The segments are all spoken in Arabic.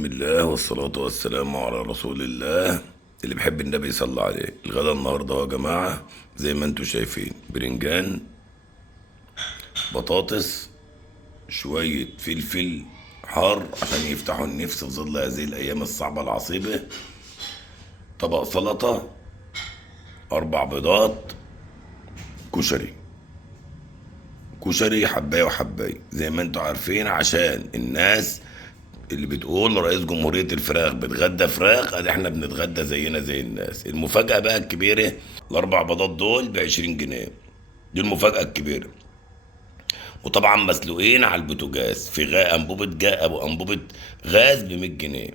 بسم الله والصلاة والسلام على رسول الله. اللي بيحب النبي يصلى عليه. الغدا النهارده يا جماعة زي ما انتوا شايفين: برنجان، بطاطس، شوية فلفل حار عشان يفتحوا النفس في ظل هذه الأيام الصعبة العصيبة، طبق سلطة، 4 بيضات، كشري. كشري حباية وحباية زي ما انتوا عارفين، عشان الناس اللي بتقول رئيس جمهورية الفراخ بتغدى فراخ، ادي احنا بنتغدى زينا زي الناس. المفاجأة بقى الكبيرة: ال4 بيضات دول ب20 جنيه. دي المفاجأة الكبيرة. وطبعا مسلوقين على البوتاجاز في أنبوبة غاز ب100 جنيه.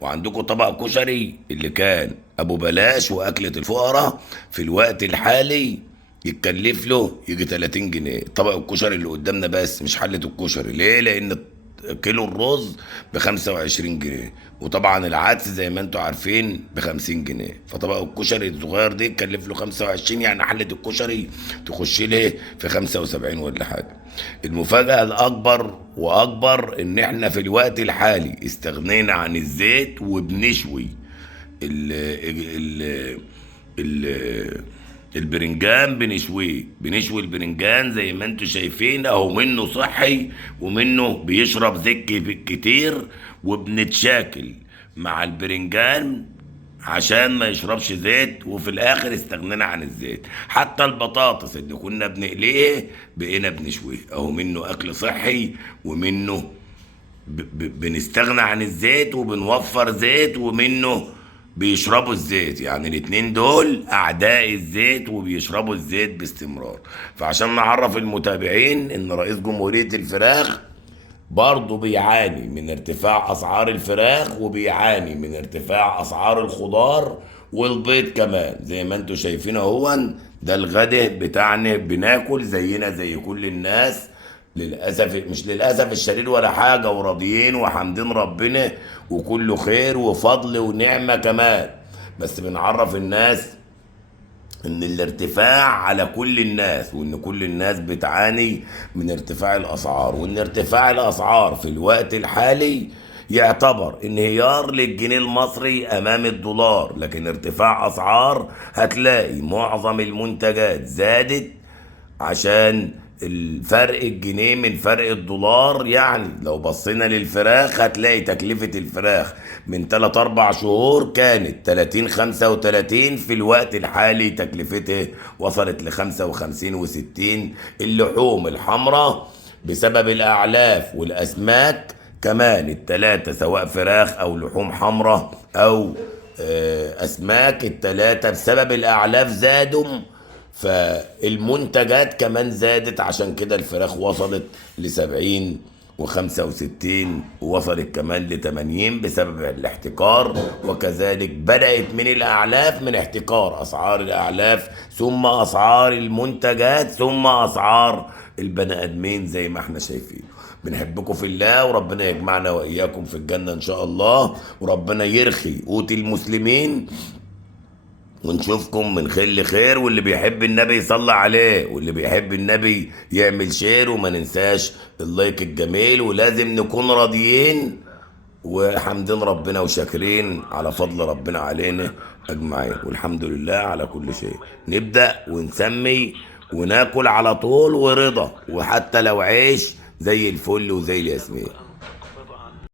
وعندكم طبق كشري اللي كان أبو بلاش وأكلة الفقراء في الوقت الحالي يتكلف له يجي 30 جنيه. طبق الكشري اللي قدامنا بس مش حلة الكشري. ليه؟ لأن كيلو الرز ب25 جنيه، وطبعا العدس زي ما انتوا عارفين ب50 جنيه. فطبق الكشري الصغير ده يكلف له 25، يعني حلة الكشري تخش له في 75 ولا حاجة. المفاجأة الأكبر وأكبر إن إحنا في الوقت الحالي استغنينا عن الزيت وبنشوي ال ال ال البرنجان. بنشوي البرنجان زي ما انتوا شايفين اهو، منه صحي ومنه بيشرب زيت كتير، وبنتشاكل مع البرنجان عشان ما يشربش زيت. وفي الاخر استغنينا عن الزيت. حتى البطاطس اللي كنا بنقليه بقينا بنشويه اهو، منه اكل صحي ومنه بنستغنى عن الزيت وبنوفر زيت، ومنه بيشربوا الزيت. يعني الاتنين دول اعداء الزيت وبيشربوا الزيت باستمرار. فعشان نعرف المتابعين ان رئيس جمهورية الفراخ برضه بيعاني من ارتفاع اسعار الفراخ، وبيعاني من ارتفاع اسعار الخضار والبيض كمان. زي ما انتوا شايفين اهو، ده الغدا بتاعنا، بناكل زينا زي كل الناس. للاسف مش للاسف الشديد ولا حاجه، وراضيين وحامدين ربنا وكله خير وفضل ونعمه كمان. بس بنعرف الناس ان الارتفاع على كل الناس، وان كل الناس بتعاني من ارتفاع الاسعار، وان ارتفاع الاسعار في الوقت الحالي يعتبر انهيار للجنيه المصري امام الدولار. لكن ارتفاع اسعار هتلاقي معظم المنتجات زادت عشان الفرق الجنيه من فرق الدولار. يعني لو بصينا للفراخ هتلاقي تكلفة الفراخ من 3 4 شهور كانت 30 35، في الوقت الحالي تكلفتها وصلت ل55 و60. اللحوم الحمراء بسبب الأعلاف والأسماك كمان التلاتة، سواء فراخ أو لحوم حمراء أو أسماك، التلاتة بسبب الأعلاف زادوا. فالمنتجات كمان زادت، عشان كده الفراخ وصلت ل70 و65، ووصلت كمان ل80 بسبب الاحتكار. وكذلك بدأت من الأعلاف، من احتكار أسعار الأعلاف، ثم أسعار المنتجات، ثم أسعار البني آدمين زي ما احنا شايفين. بنحبكم في الله، وربنا يجمعنا وإياكم في الجنة إن شاء الله، وربنا يرخي قوت المسلمين، ونشوفكم من خير لخير. واللي بيحب النبي يصلى عليه، واللي بيحب النبي يعمل شير، وما ننساش اللايك الجميل. ولازم نكون راضيين وحمدين ربنا وشاكرين على فضل ربنا علينا اجمعين، والحمد لله على كل شيء. نبدأ ونسمي وناكل على طول ورضا، وحتى لو عيش زي الفل وزي الياسمين.